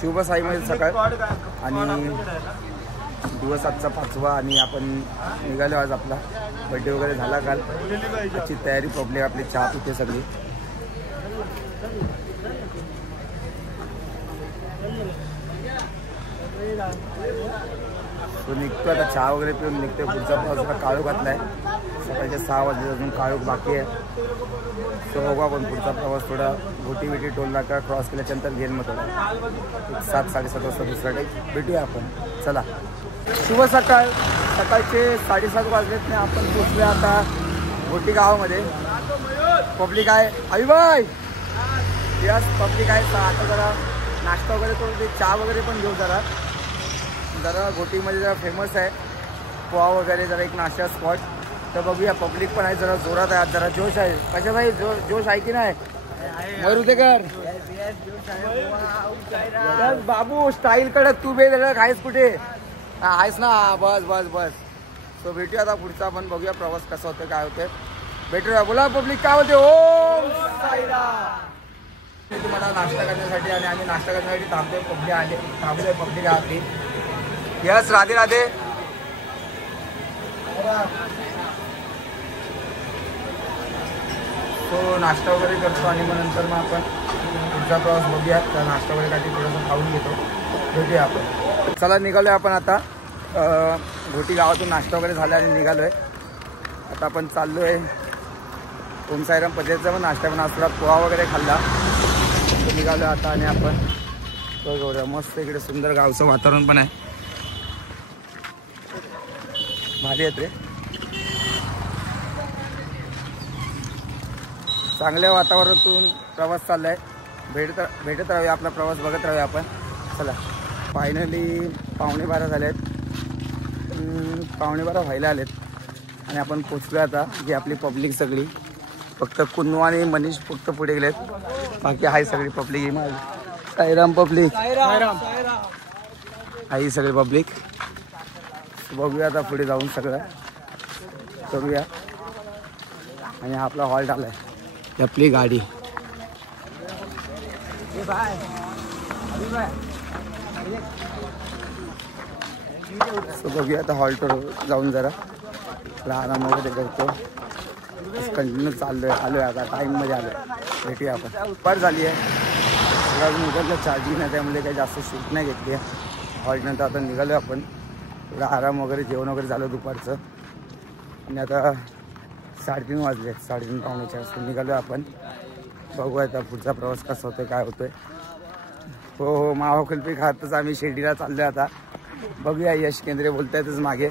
शुभ साईमध्ये सकाळ आणि दिवस आजचा 5वा आणि आपण निघालो आज. आपला बर्थडे वगैरे झाला काल. त्याची तयारी पब्लिक आपली चहा पिते सगळी. तो निघतो आता चहा वगैरे पिऊन निघतोय. पुढचा प्रवास काळोख घातलाय. सकाळच्या 6 वाजले अजून काळोख बाकी आहे. तो बघू आपण पुढचा प्रवास थोडा घोटी बिटी टोल नाका क्रॉस केल्याच्यानंतर घेईन मग थोडा 7-7:30 वाजता दुसरा टाईम भेटूया आपण. चला शुभ सकाळ. सकाळचे 7:30 वाजलेत. आपण पोचलो आता घोटी गावामध्ये. पब्लिक आहे अभिभाई. यस पब्लिक आहे. आता जरा नाश्ता वगैरे करून ते चहा वगैरे पण घेऊ. जरा घोटीमध्ये जरा फेमस आहे पोहा वगैरे. जरा एक नाश्ता स्पॉट तर बघूया. पब्लिक पण आहे जरा जोरात आहे. जरा जोश आहे. कशा भाई जोश आहे की नाही मरुदेकर? बाबू स्टाईल कडक. तू बे आहेस कुठे? आहेस ना? बस बस बस. सो भेटूया आता पुढचा. आपण बघूया प्रवास कसा होतं काय होतं भेटूया. बोला पब्लिक काय होते? ओम साईराम. मी तुम्हाला नाश्ता करण्यासाठी आणि आम्ही नाश्ता करण्यासाठी थांबतोय. पब्लिक आले थांबलोय. पब्लिक आपली. यस राधे राधे. तो नाश्ता वगैरे करतो आणि मग नंतर मग आपण पुढचा प्रवास बघूया. तर नाश्ता वगैरे काही थोडंसं खाऊन घेतो. भेटूया आपण. चला निघालोय आपण आता. घोटी गावातून नाश्ता वगैरे झाला आणि निघालोय आता. आपण चाललोय ओम साईराम पद्धतीचा पण नाश्ता पण थोडा पोहा वगैरे खाल्ला. तो निघालोय आता आणि आपण तो मस्त इकडे सुंदर गावचं वातावरण पण आहे. भारी आहेत रे. चांगल्या वातावरणातून प्रवास चाललाय. भेटत राहूया. आपला प्रवास बघत राहूया आपण. चला फायनली 11:15 झाले आहेत. 11:15 व्हायला आलेत आणि आपण पोचलो आता. जी आपली पब्लिक सगळी फक्त कुन्नू आणि मनीष फक्त पुढे गेलेत. बाकी आहे सगळी पब्लिक. साईराम पब्लिक. आहे सगळी पब्लिक. बघूया आता पुढे जाऊन सगळं करूया. आणि आपला हॉल्ट आलाय. आपली गाडी. सो बघूया आता हॉल्टवर जाऊन जरा आराम वगैरे करतो. कंटिन्यू चाललोय. आलोय आता टाईममध्ये आलोय. भेटूया आपण. पर झाली आहे अजून मोबाईलला चार्जिंग नाही त्यामुळे काही जास्त शूट नाही घेतली आहे. हॉल्टनंतर आता निघालो आपण. थोडा आराम वगैरे जेवण वगैरे झालं दुपारचं. आणि आता 3:30 वाजले. 3:30 पावणे 4 निघालो आपण. बघूया आता पुढचा प्रवास कसा होतोय काय होतोय. हो मावा कुल्फी खातच आम्ही शिर्डीला चाललोय आता. बघूया. यश केंद्रे बोलतायतच मागे.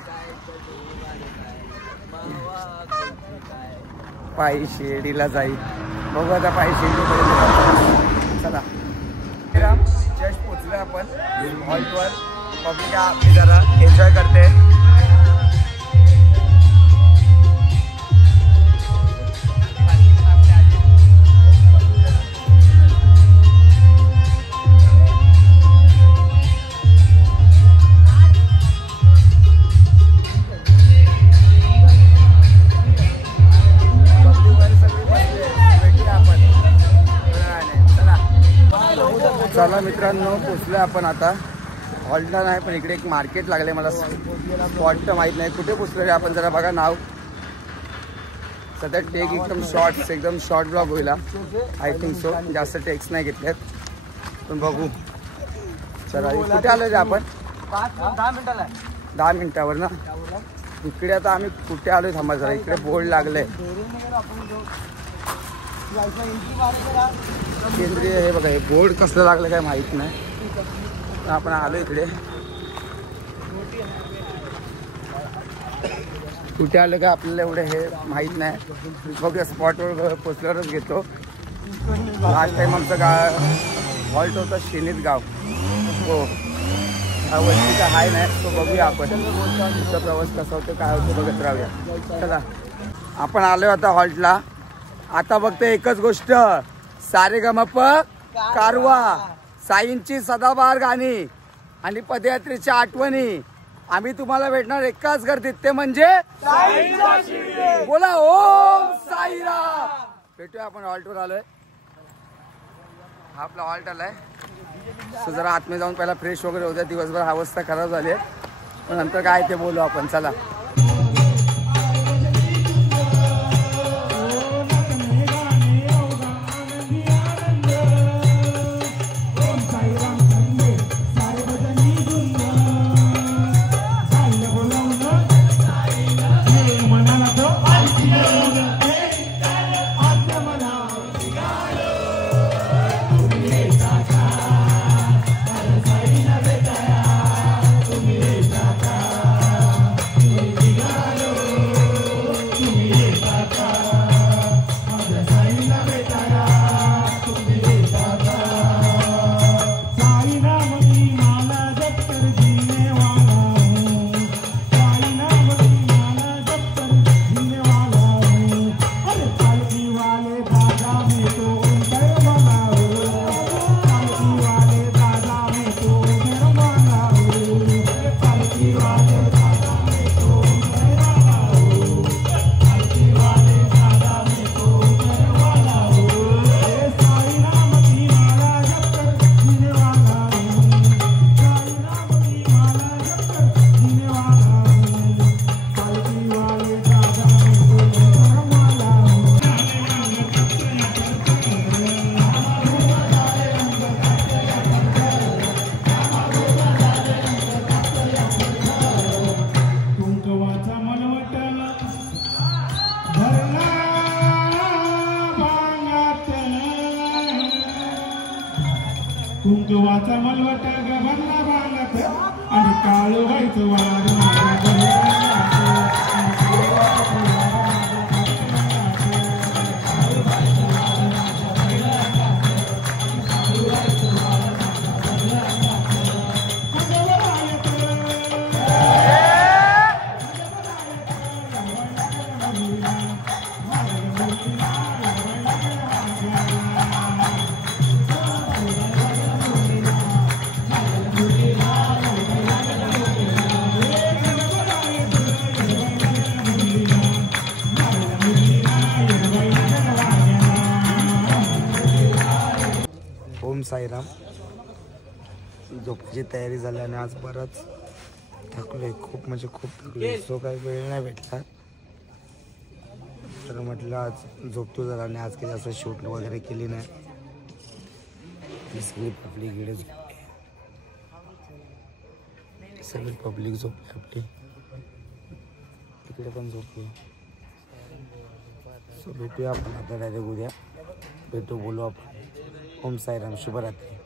पायी शिर्डीला जाईल. बघू आता पायी शिर्डीपर्यंत. चला जस्ट पोचलोय आपण हॉल्टवर. पब्लिक आपली जरा एन्जॉय करते. चला मित्रांनो पोचलोय आपण आता. हॉल्टला नाही पण इकडे एक मार्केट लागले. मला स्पॉट तर माहीत नाही कुठे पोचलोय आपण. जरा बघा नाव. सध्या टेक एकदम शॉर्ट ब्लॉग होईल आय थिंक सो. जास्त टेक्स नाही घेतलेत पण बघू. चला कुठे आलोय आपण? 10 मिनिटावर ना. इकडे आता आम्ही कुठे आलोय थांबा जरा. इकडे बोर्ड लागले केंद्रीय. हे बघा हे बोर्ड कसलं लागलं काय माहित नाही. आपण आलो इकडे. कुठे आलं का आपल्याला एवढं हे माहीत नाही. बघूया स्पॉटवर पोचल्यावरच घेतो. लास्ट टाइम आमचं हॉल्ट होतं शेनीत गाव. हो हा वरती तर हाय नाही. तो बघूया आपण तुमचा प्रवास कसा होतो काय होतं बघत राहूया. चला आपण आलो आता हॉल्टला. आता फक्त एकच गोष्ट. सारेगमप कारवा. साईंची सदाबहार गाणी आणि पदयात्रेच्या आठवणी. आम्ही तुम्हाला भेटणार एकाच गर्दीत ते म्हणजे बोला ओम साईराम. भेटूया आपण हॉल्टवर आलोय. हा आपला हॉल्ट आलाय. सो जरा आतमध्ये जाऊन पहिला फ्रेश वगैरे होत्या. दिवसभर अवस्था खराब झाली आहे, पण नंतर काय ते बोलू आपण. चला कुंकवाचा मलवट गभरला बांगत आणि काळू व्हायचं वाघ ओम साईराम. झोपायची तयारी झाली आणि आज बरंच थकलोय, खूप म्हणजे खूप थकलोय. सो काही वेळ नाही भेटला, तर म्हटलं आज झोपतो जरा. आणि आज काही असं शूट वगैरे केली नाही. सगळी पब्लिक इकडे झोपली, सगळी पब्लिक झोपली आपली, तिकडे पण झोपली. सो भेटूया आपण आता डायरेक्ट उद्या भेटू, बोलू आपण. ओम साईराम, शुभरात्री.